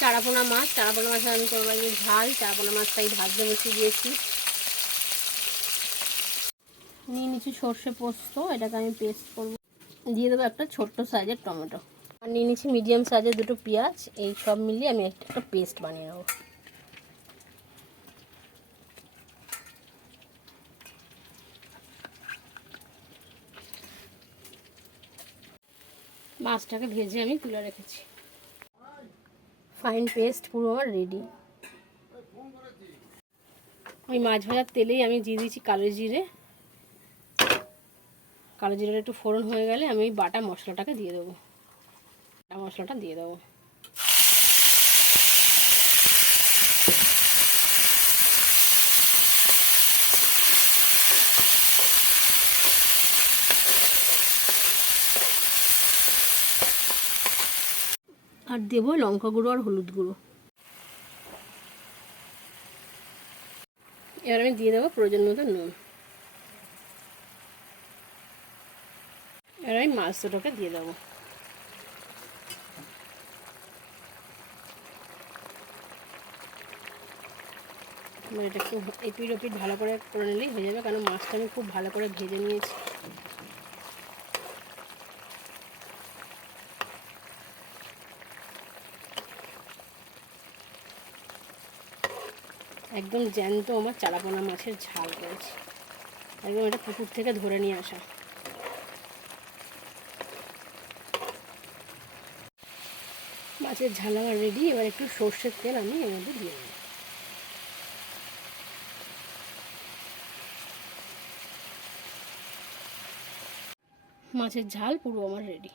চারাপোনা মাছ, চারাপোনা মাছ আমি করবো ঝাল। চারাপোনা মাছটাই ভাজতে বসিয়ে দিয়েছি। নিয়ে নিচ্ছি সর্ষে পোস্ত, এটাকে আমি পেস্ট করবো। দিয়ে দেবো একটা ছোট্ট সাইজের টমেটো, আর নিয়ে নিচ্ছি মিডিয়াম সাইজের দুটো পেঁয়াজ। এই সব মিলিয়ে আমি একটা পেস্ট বানিয়ে নেবো। মাছটাকে ভেজে আমি তুলে রেখেছি। ফাইন পেস্ট পুরো আমার রেডি। ওই মাছ ভাজার তেলেই আমি দিয়ে দিয়েছি কালো জিরে। কালো জিরেটা একটু ফোড়ন হয়ে গেলে আমি ওই বাটা মশলাটাকে দিয়ে দেবো। বাটা মশলাটা দিয়ে দেবো। আর দেবো লঙ্কা গুঁড়ো আর হলুদ গুঁড়ো। এবার আমি দিয়ে দেবো প্রয়োজন মতো নুন। এবার আমি মাছ দুটোকে দিয়ে দেবো। এবার এটা একটু এপিট ওপিট ভালো করে নিলেই হয়ে যাবে, কারণ মাছটা আমি খুব ভালো করে ভেজে নিয়েছি। একদম জ্যান্ত আমার চারাপোনা মাছের ঝাল করেছি, একদম এটা পুকুর থেকে ধরে নিয়ে আসা। মাছের ঝাল আমার রেডি। এবার একটু সর্ষের তেল আমি এর মধ্যে দিয়ে দেবো। মাছের ঝাল পুরো আমার রেডি।